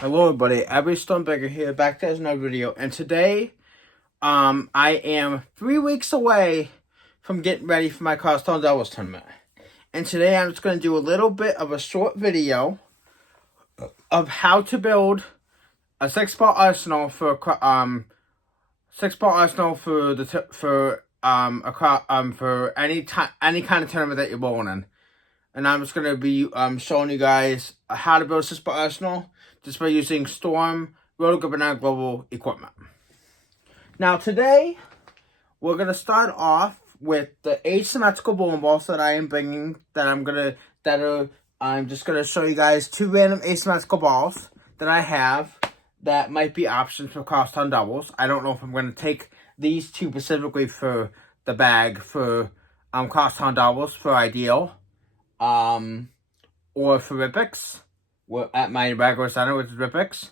Hello everybody, Abby Stoneberger here, back to another video, and today, I am 3 weeks away from getting ready for my Carlstone Doubles tournament. And today I'm just going to do a little bit of a short video of how to build a 6-ball arsenal for, 6-ball arsenal for any kind of tournament that you're bowling in. And I'm just going to be showing you guys how to build a 6-ball arsenal just by using Storm Roto Banana Global equipment. Now today, we're going to start off with the asymmetrical bowling balls that I am bringing, I'm just going to show you guys 2 random asymmetrical balls that I have that might be options for Carlstone Doubles. I don't know if I'm going to take these 2 specifically for the bag for Carlstone Doubles for Ideal, or for Ripix. We're at my regular center, which is Ripix.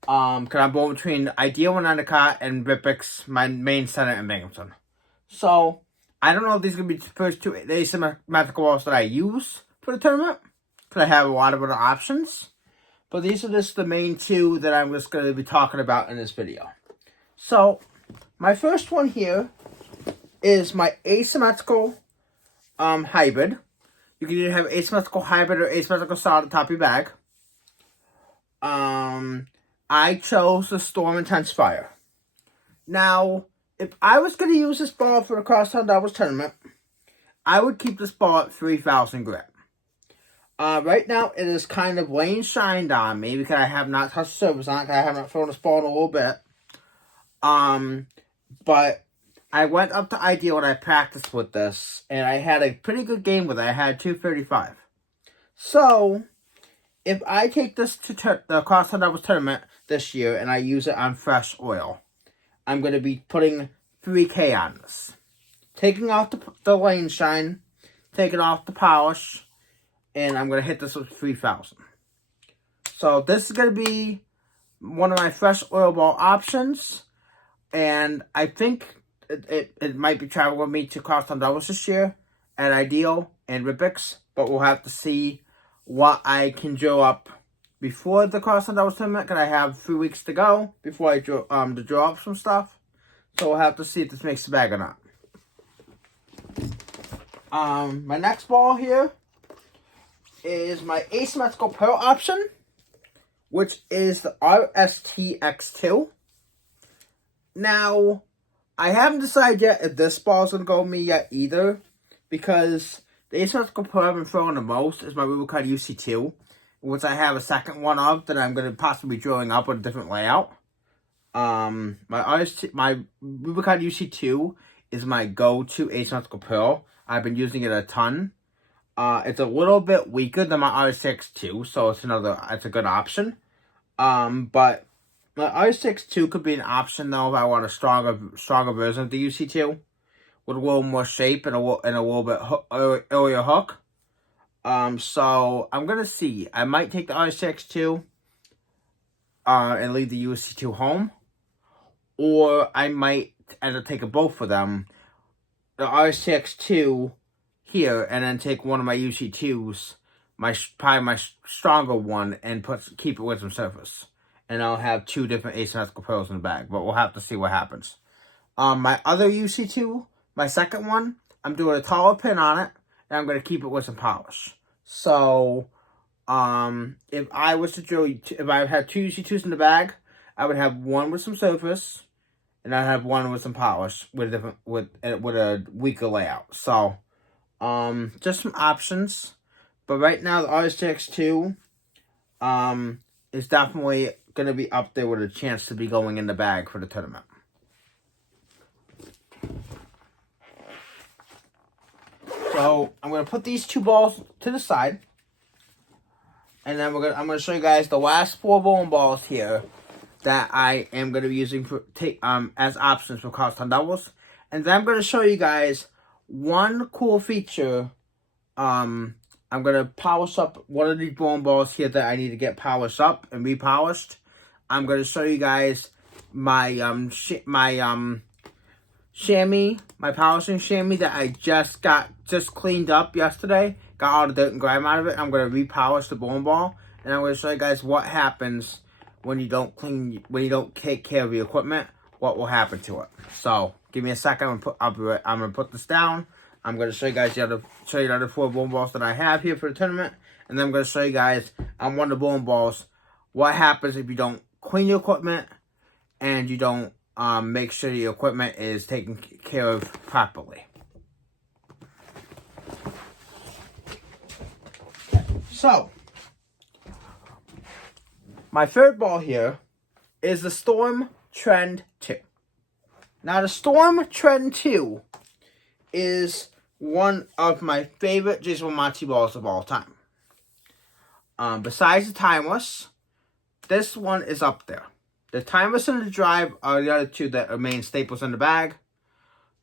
Because I'm bowling between Ideal and Endicott and Ripix, my main center in Binghamton. So, I don't know if these are going to be the first 2 asymmetrical balls that I use for the tournament, because I have a lot of other options. But these are just the main 2 that I'm just going to be talking about in this video. So, my first one here is my asymmetrical hybrid. You can either have asymmetrical hybrid or asymmetrical solid at the top of your bag. I chose the Storm Intensifier. Now, if I was going to use this ball for the Carlstone Doubles tournament, I would keep this ball at 3,000 grit. Right now, it is kind of laying shined on me because I have not touched the surface on it, because I have not thrown this ball in a little bit. But I went up to Ideal and I practiced with this, and I had a pretty good game with it. I had 235. So, if I take this to the Carlstone Doubles tournament this year and I use it on fresh oil, I'm going to be putting 3K on this. Taking off the lane shine, taking off the polish, and I'm going to hit this with 3,000. So this is going to be one of my fresh oil ball options, and I think it might be traveling with me to Carlstone Doubles this year at Ideal and Ripix, but we'll have to see what I can draw up before the Carlstone Doubles tournament, because I have 3 weeks to go before I draw up some stuff. So we'll have to see if this makes the bag or not. My next ball here is my asymmetrical pearl option, which is the RSTX2. Now, I haven't decided yet if this ball is going to go with me yet either, because the asymmetrical pearl I've been throwing the most is my Rubicon UC2, which I have a second one of that I'm going to possibly be drawing up with a different layout. My Rubicon UC2 is my go-to asymmetrical pearl. I've been using it a ton. It's a little bit weaker than my RSTX2, so it's a good option. But my RSTX2 could be an option though if I want a stronger version of the UC2 with a little more shape and a little bit earlier hook. So I'm gonna see. I might take the RSTX2 and leave the UC2 home, or I might end up taking both of them, the RSTX2 here, and then take one of my UC2s, probably my stronger one, and keep it with some surface. And I'll have 2 different asymmetrical pearls in the bag, but we'll have to see what happens. My other UC2, my second one, I'm doing a taller pin on it, and I'm going to keep it with some polish. So, if I had 2 UC2s in the bag, I would have one with some surface, and I'd have one with some polish with a weaker layout. So, just some options. But right now, the RSTX2 is definitely going to be up there with a chance to be going in the bag for the tournament. So I'm going to put these 2 balls to the side, and then I'm going to show you guys the last 4 bowling balls here that I am going to be using as options for Carlstone Doubles. And then I'm going to show you guys one cool feature. I'm going to polish up one of these bowling balls here that I need to get polished up and repolished. I'm going to show you guys my chamois, my polishing chamois that I just cleaned up yesterday. Got all the dirt and grime out of it. I'm going to repolish the bowling ball, and I'm going to show you guys what happens when you don't take care of your equipment, what will happen to it. So give me a second. I'm gonna put this down. I'm gonna show you guys the other 4 bowling balls that I have here for the tournament, and then I'm gonna show you guys on one of the bowling balls what happens if you don't clean your equipment and you don't make sure your equipment is taken care of properly. So, my third ball here is the Storm Trend 2. Now, the Storm Trend 2 is one of my favorite Jason Monty balls of all time. Besides the Timeless, this one is up there. The Timeless and the Drive are the other 2 that are main staples in the bag.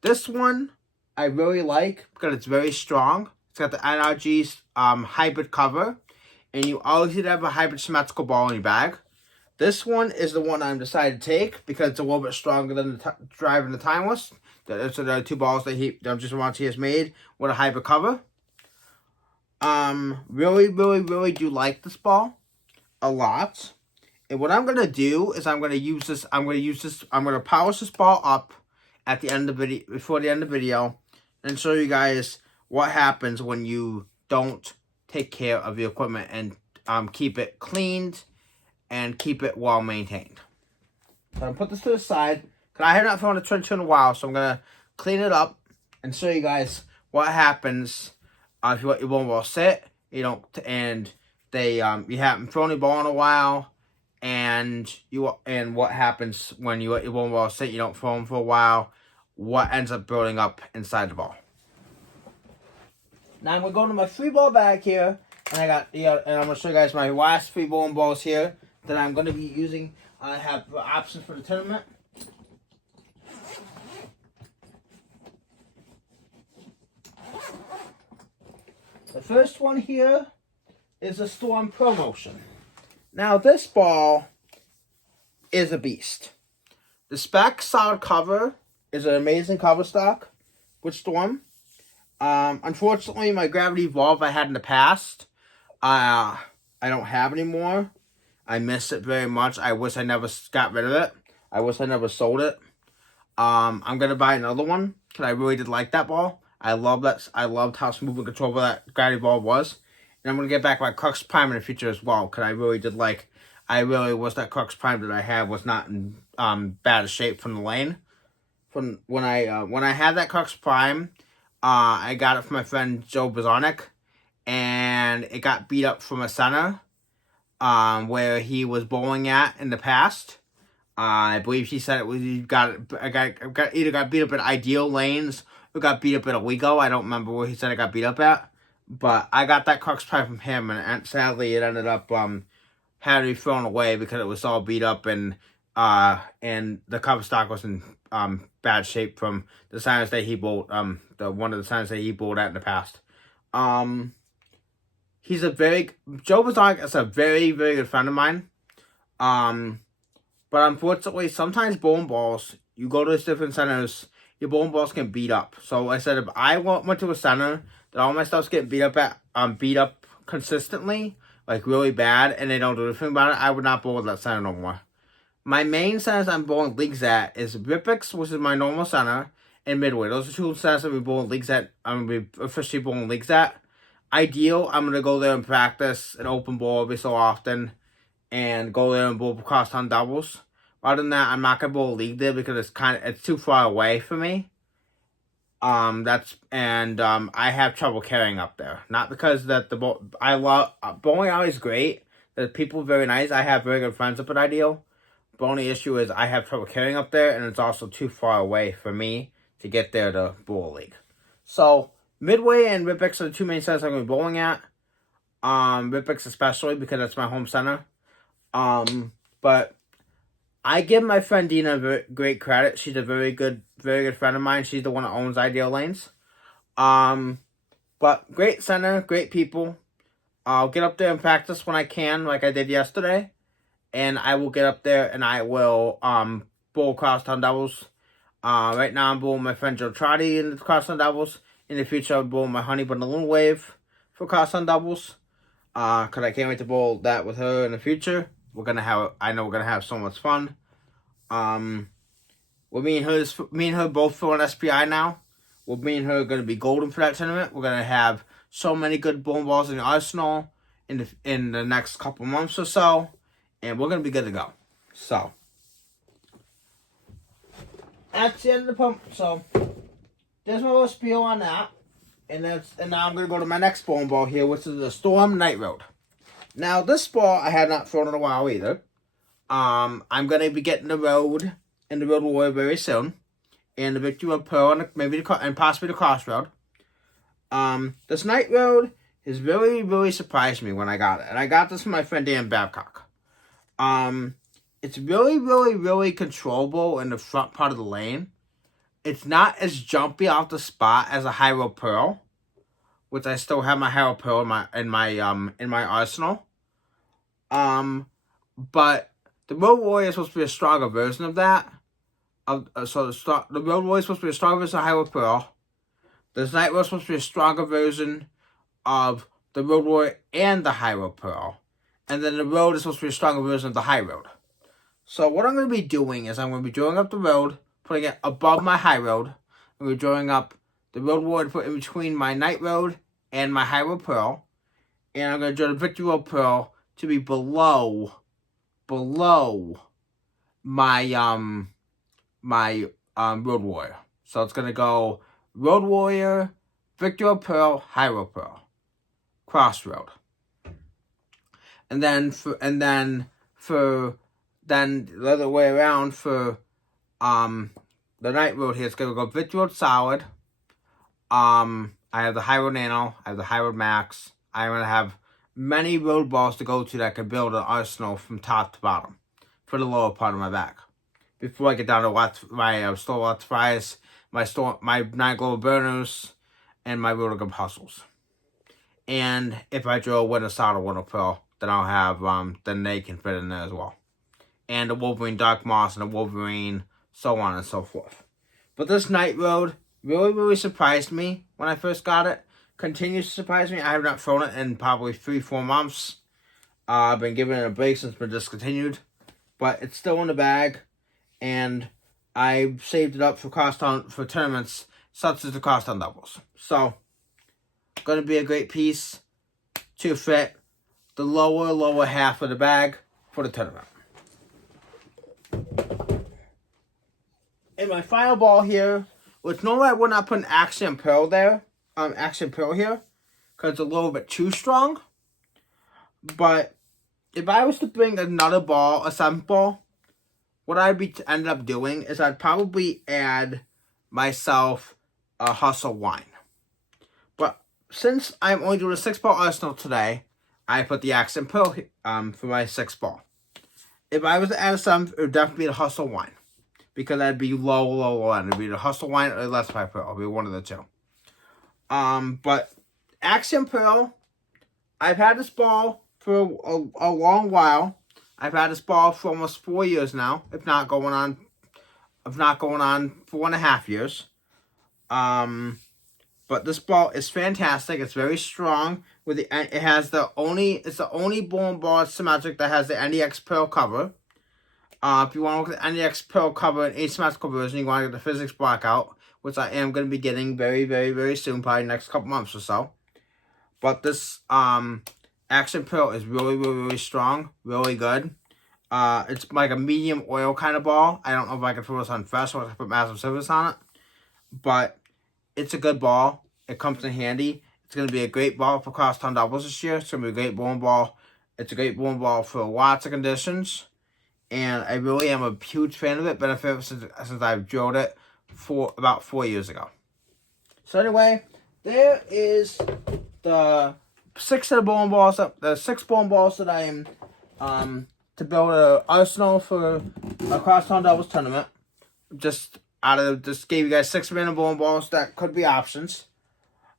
This one I really like because it's very strong. It's got the NRG hybrid cover, and you always need to have a hybrid symmetrical ball in your bag. This one is the one I'm decided to take because it's a little bit stronger than the Drive and the Timeless. Those are the 2 balls that Jason Monty has made with a hybrid cover. Really do like this ball a lot. And what I'm gonna do is I'm gonna polish this ball up at the end of the video, before the end of the video, and show you guys what happens when you don't take care of your equipment and keep it cleaned and keep it well maintained. So I'm gonna put this to the side because I have not thrown a Trend 2 in a while, so I'm gonna clean it up and show you guys what happens if you let your bowling ball sit. You haven't thrown your ball in a while, and what happens when you let your bowling ball sit. You don't throw them for a while. What ends up building up inside the ball. Now I'm gonna go to my 3-ball bag here, and I'm gonna show you guys my last 3 bowling balls here that I'm gonna be using. I have options for the tournament. The first one here is a Storm Promotion. Now this ball is a beast. The Spec solid cover is an amazing cover stock with Storm. Unfortunately, my Gravity Evolve I had in the past, I don't have anymore. I miss it very much. I wish I never got rid of it. I wish I never sold it. I'm gonna buy another one because I really did like that ball. I loved how smooth and controllable that Gravity Evolve was. And I'm gonna get back my Crux Prime in the future as well because I really wish that Crux Prime that I had was not in bad shape from the lane. From when I had that Crux Prime, I got it from my friend Joe Bazarnik, and it got beat up from a center where he was bowling at in the past. I believe he said either got beat up at Ideal Lanes or got beat up at Illegal. I don't remember where he said it got beat up at. But I got that Crux Prime from him, and sadly it ended up had to be thrown away because it was all beat up, and the cover stock was in bad shape from the signers that he bowled, one of the signers that he bowled at in the past. Joe Bazarnik is a very good friend of mine. But unfortunately, sometimes bowling balls, you go to these different centers, your bowling balls can beat up. So I said, if I went to a center that all my stuff's getting beat up consistently, like really bad, and they don't do anything about it, I would not bowl with that center no more. My main centers I'm bowling leagues at is Ripix, which is my normal center, and Midway. Those are 2 centers that we bowling leagues at. I'm going to be officially bowling leagues at. Ideal, I'm going to go there and practice an open bowl every so often, and go there and bowl crosstown doubles. Other than that, I'm not going to bowl a league there because it's too far away for me. I have trouble carrying up there. Not because that bowling alley is great. The people are very nice. I have very good friends up at Ideal. The only issue is I have trouble carrying up there, and it's also too far away for me to get there to bowl a league. So Midway and Ripix are the 2 main centers I'm going to be bowling at. Ripix especially because that's my home center. But I give my friend Dina great credit. She's a very good friend of mine. She's the one that owns Ideal Lanes. But great center, great people. I'll get up there and practice when I can, like I did yesterday. And I will get up there and I will bowl crosstown doubles. Right now I'm bowling my friend Joe Trotty in the crosstown doubles. In the future I'll bowl my Honey Bun Balloon Wave for crosstown doubles. Because I can't wait to bowl that with her in the future. I know we're gonna have so much fun. Well, me and her both fill an SPI now. Well, me and her are gonna be golden for that tournament. We're gonna have so many good bowling balls in the arsenal in the next couple months or so, and we're gonna be good to go. So that's the end of the pump. So there's my little spiel on that, and now I'm gonna go to my next bowling ball here, which is the Storm Night Road. Now this ball I had not thrown in a while either. I'm gonna be getting the Road and the Road Warrior very soon, and the Victory Road Pearl and possibly the Crossroad. This Night Road has really, really surprised me when I got it, and I got this from my friend Dan Babcock. It's really, really, really controllable in the front part of the lane. It's not as jumpy off the spot as a High Road Pearl, which I still have my High Road Pearl in my arsenal. But the Road Warrior is supposed to be a stronger version of that. The Road Warrior is supposed to be a stronger version of High Road Pearl. This Night Road is supposed to be a stronger version of the Road Warrior and the High Road Pearl. And then the Road is supposed to be a stronger version of the High Road. So what I'm going to be doing is I'm going to be drawing up the Road, putting it above my High Road. I'm going to be drawing up the Road Warrior to put in between my Night Road and my High Road Pearl. And I'm going to draw the Victory Road Pearl to be below my Road Warrior. So it's going to go Road Warrior, Victory Road Pearl, High Road Pearl, Crossroad. And then the other way around for the Night Road here, it's gonna go Victory Road Solid. I have the High Road Nano, I have the High Road Max. I'm gonna have many road balls to go to that can build an arsenal from top to bottom for the lower part of my bag. Before I get down to my Store Lots Fries, my 9 Global Burners, and my Rotogun Hustles. And if I draw a Winter Solid or Winter Pearl, then I'll have then they can fit in there as well. And the Wolverine Dark Moss and the Wolverine, so on and so forth. But this Night Road really, really surprised me when I first got it. Continues to surprise me. I have not thrown it in probably 3-4 months. I've been giving it a break since it's been discontinued. But it's still in the bag. And I saved it up for tournaments such as the Crosstown Doubles. So, going to be a great piece to fit the lower half of the bag for the tournament. In my final ball here, which normally I would not put an Axiom Pearl there, Axiom Pearl here, because it's a little bit too strong. But if I was to bring another ball, a 7th ball, what I'd end up doing is I'd probably add myself a Hustle Wine. But since I'm only doing a 6-ball arsenal today, I put the Axiom Pearl for my 6th ball. If I was to add a 7th, it would definitely be the Hustle Wine. Because that'd be low end. It'd be the Hustle Wine or the Let's Play Pearl. It'd be one of the two. But Axiom Pearl, I've had this ball for a long while. I've had this ball for almost 4 years now, if not going on 4.5 years. But this ball is fantastic. It's very strong. It's the only bowling ball symmetric that has the NEX Pearl cover. If you want to look at the NEX Pearl cover in asymmetrical version, you want to get the physics blackout, which I am going to be getting very, very, very soon, probably next couple months or so. But this Axiom Pearl is really, really, really strong, really good. It's like a medium oil kind of ball. I don't know if I can throw this on fresh or if I put massive surface on it. But it's a good ball. It comes in handy. It's going to be a great ball for Crosstown Doubles this year. It's going to be a great bowling ball. It's a great bowling ball for lots of conditions. And I really am a huge fan of it. Been a fan since I've drilled it for about 4 years ago. So anyway, there is the 6 bowling balls that I am to build an arsenal for a Crosstown Doubles tournament. Just gave you guys 6 random bowling balls that could be options.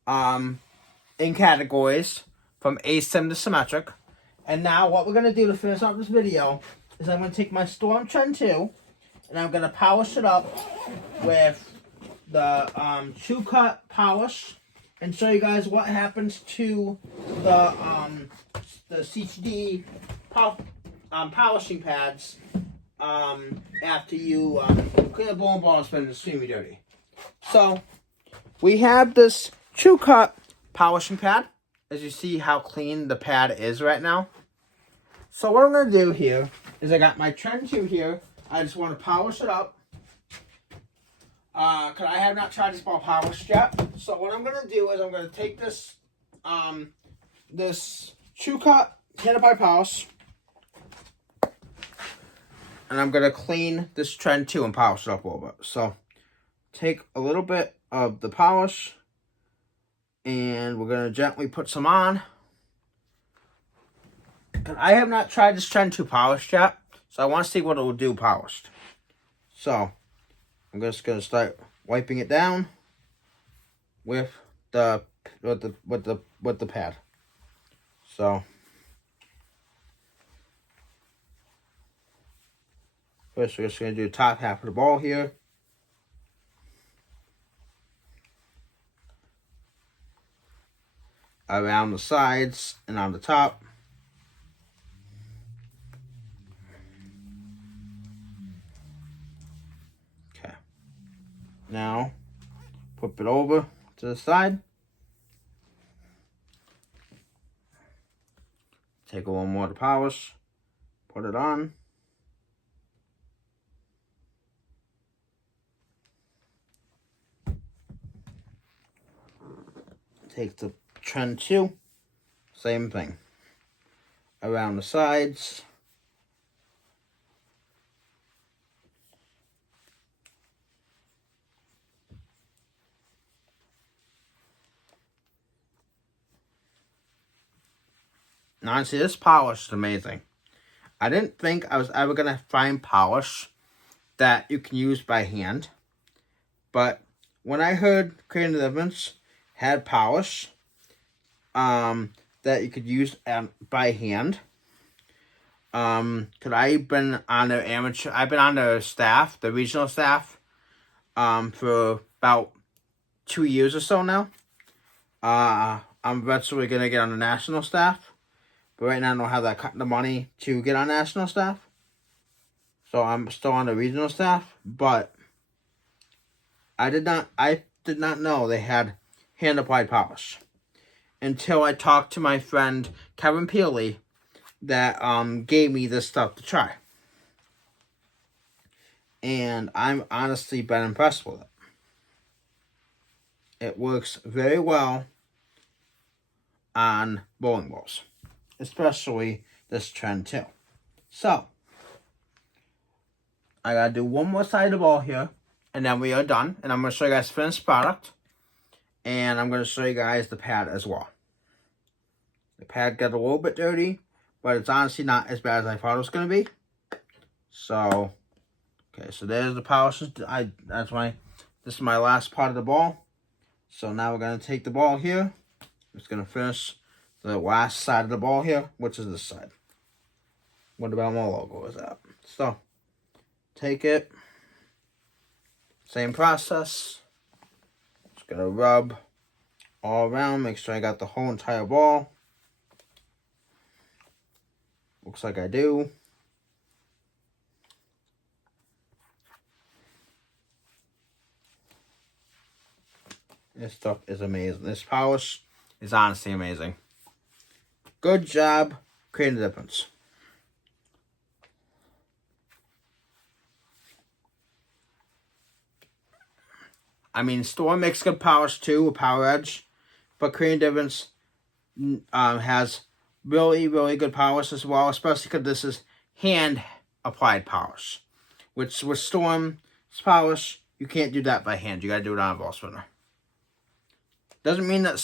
In categories from asim to symmetric. And now what we're gonna do to finish off this video is I'm going to take my Storm Trend 2 and I'm going to polish it up with the True Cut polish and show you guys what happens to the CTD polishing pads after you clean the bowling ball and spin it extremely dirty. So we have this True Cut polishing pad. As you see how clean the pad is right now. So what I'm going to do here is I got my Trend 2 here. I just want to polish it up. Because I have not tried this ball polished yet. So what I'm going to do is I'm going to take this this True Cut handlebar polish. And I'm going to clean this Trend 2 and polish it up a little bit. So take a little bit of the polish. And we're going to gently put some on. And I have not tried this Trend 2 polished yet. So I want to see what it will do polished. So I'm just going to start wiping it down with the pad. So first we're just going to do the top half of the ball here. Around the sides and on the top. Okay. Now, flip it over to the side. Take a little more to polish. Put it on. Take the Trend 2. Same thing. Around the sides. And honestly, this polish is amazing. I didn't think I was ever going to find polish that you can use by hand. But when I heard Creative Difference had polish that you could use by hand, because I've been on their staff, the regional staff, for about 2 years or so now. I'm eventually going to get on the national staff. But right now I don't have the money to get on national staff. So I'm still on the regional staff. But I did not know they had hand applied polish until I talked to my friend Kevin Peely that gave me this stuff to try. And I'm honestly been impressed with it. It works very well on bowling balls. Especially this Trend 2. So, I gotta do one more side of the ball here. And then we are done. And I'm gonna show you guys the finished product. And I'm gonna show you guys the pad as well. The pad got a little bit dirty. But it's honestly not as bad as I thought it was gonna be. So, okay, so there's the polish. This is my last part of the ball. So now we're gonna take the ball here. I'm just gonna finish the last side of the ball here, which is this side. What about my logo is that? So, take it. Same process. Just gonna rub all around. Make sure I got the whole entire ball. Looks like I do. This stuff is amazing. This polish is honestly amazing. Good job creating a difference. I mean, Storm makes good polish too with Power Edge, but Creating Difference has really, really good polish as well, especially because this is hand applied polish. Which with Storm's polish, you can't do that by hand. You gotta do it on a ball spinner. Doesn't mean that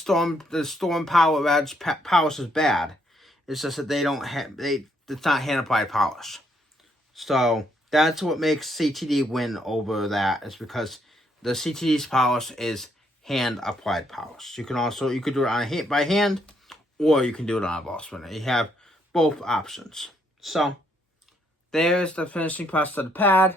the Storm Power Edge polish is bad. It's just that it's not hand applied polish. So that's what makes CTD win over that, is because the CTD's polish is hand applied polish. You could do it by hand, or you can do it on a ball spinner. You have both options. So there's the finishing process of the pad.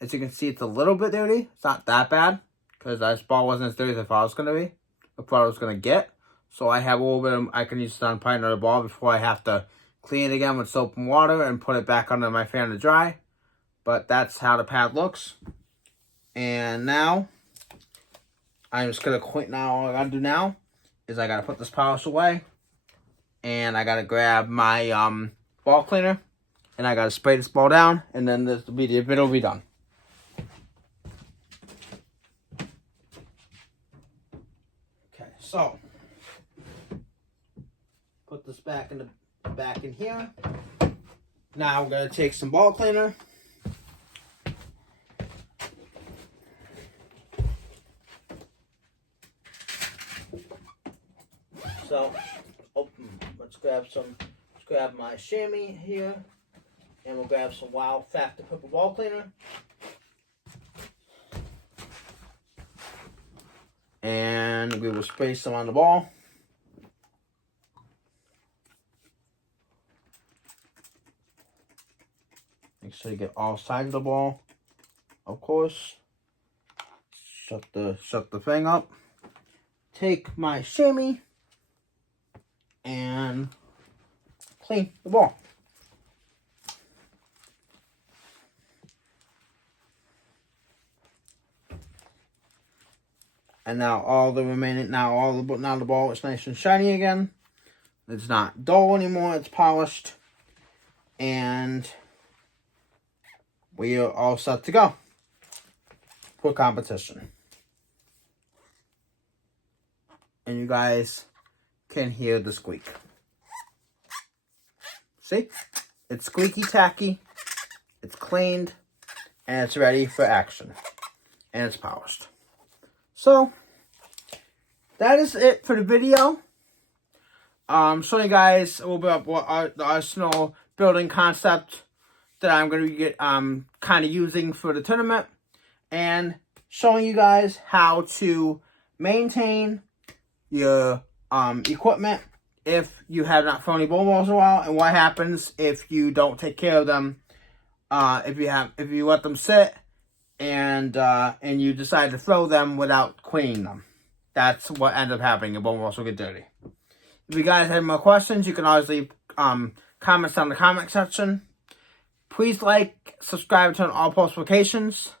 As you can see, it's a little bit dirty. It's not that bad, because this ball wasn't as dirty as I thought it was going to be. I thought I was going to get. So I have a little bit I can use it on probably another ball before I have to clean it again with soap and water, and put it back under my fan to dry. But that's how the pad looks. And now, I'm just going to clean. Now, all I got to do now is I got to put this polish away. And I got to grab my ball cleaner. And I got to spray this ball down. And then the video will be done. Okay, so. Put this back in here. Now we're going to take some ball cleaner. So, let's grab my chamois here, and we'll grab some Wow Factor Purple Ball Cleaner. And we will spray some on the ball. Make sure you get all sides of the ball, of course. Shut the thing up. Take my chamois and clean the ball. And now now the ball is nice and shiny again. It's not dull anymore, it's polished. And we are all set to go for competition. And you guys can hear the squeak. See? It's squeaky tacky, it's cleaned, and it's ready for action. And it's polished. So, that is it for the video. Showing you guys a little bit of what the Arsenal building concept that I'm going to get kind of using for the tournament. And showing you guys how to maintain your equipment if you have not thrown any bowling balls in a while, and what happens if you don't take care of them. If you let them sit and you decide to throw them without cleaning them, that's what ends up happening. Your bowling balls will get dirty. If you guys have more questions, you can always leave comments down in the comment section. Please like, subscribe, turn on all post notifications.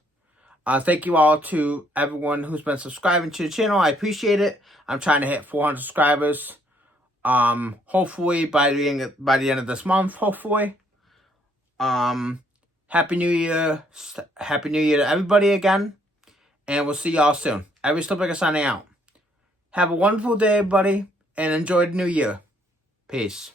Thank you all to everyone who's been subscribing to the channel. I appreciate it. I'm trying to hit 400 subscribers. Hopefully by the end of this month. Hopefully. Happy New Year. Happy New Year to everybody again. And we'll see y'all soon. Every Slipper signing out. Have a wonderful day, everybody, and enjoy the new year. Peace.